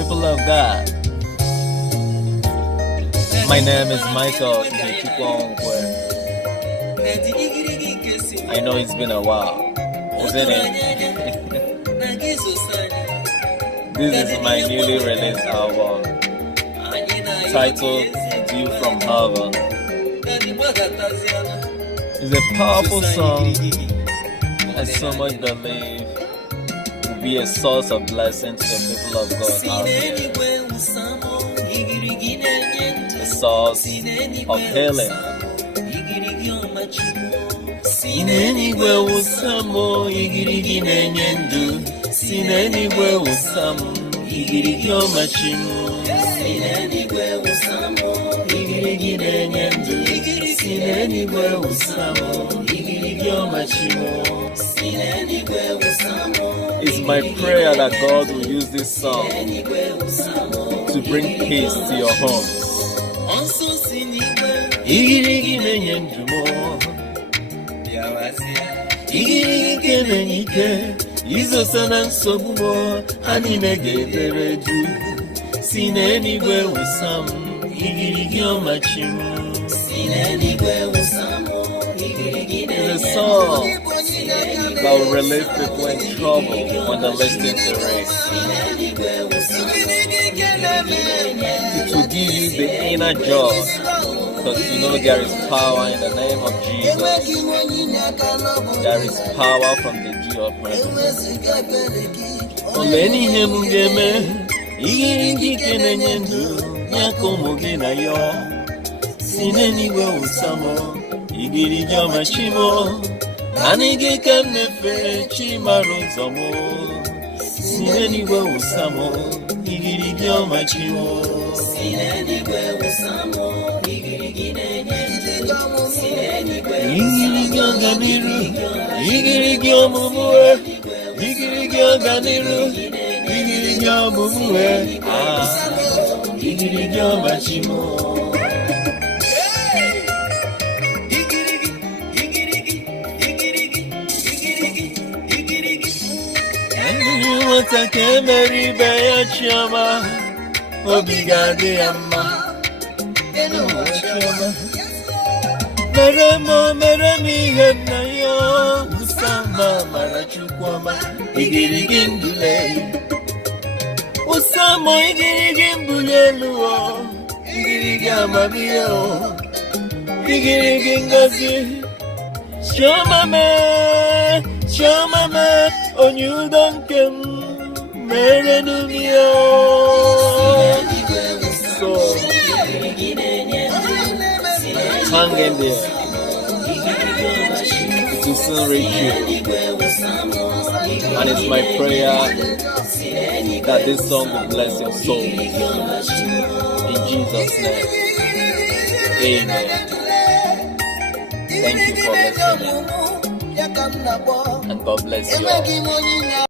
people of God. My name is Michael Ihechukwuonkwe. I know it's been a while, isn't it? This is my newly released album titled View from Heaven. It's a powerful song I so much believe will be a source of blessing to the people of God out there. A source of healing. Sinenigwe usamo igirigi nenyendu. Sinenigwe usamo igirigi omachimu. Sinenigwe usamo igirigi nenyendu. Sinenigwe usamo igirigi omachimu. Sinenigwe usamo. It's my prayer that God will use this song to bring peace to your homes. Igirigi nenyendu mo. Igirigi nenyike. Izo sana nsobumo. Anime gederedu. Sinenigwe usamo igirigi omachimu. Sinenigwe usamo igirigi nenyendu. It's a song that will release people in trouble when they listen to it. It will give you the inner joy, because you know there is power in the name of Jesus. There is power from the dew of heaven. Oleni hemungeme, igirigi kenenyendu, yakomoge na yo. Sinenigwe usamo, igirigi omachimo. Anige kamnefe chimarozomo. Sinenigwe usamo igirigi omachimo. Sinenigwe usamo igirigi nenyendu. Igirigi oganiru igirigi omumuwe. Igirigi oganiru igirigi omumuwe. Igirigi omachimo. Take Mary Bay Chama, Obigade Amma, Meremo, Meremi, Henayo, Usama, Marachukwama, Igirigindule, Usamo, Igirigimbulelo, Igirigamabio, Igirigingazi, Shomame, Onyudankem. So, hang in there. It will soon reach you. And it's my prayer that this song will bless your soul. In Jesus' name. Amen. Thank you for listening. And God bless you all.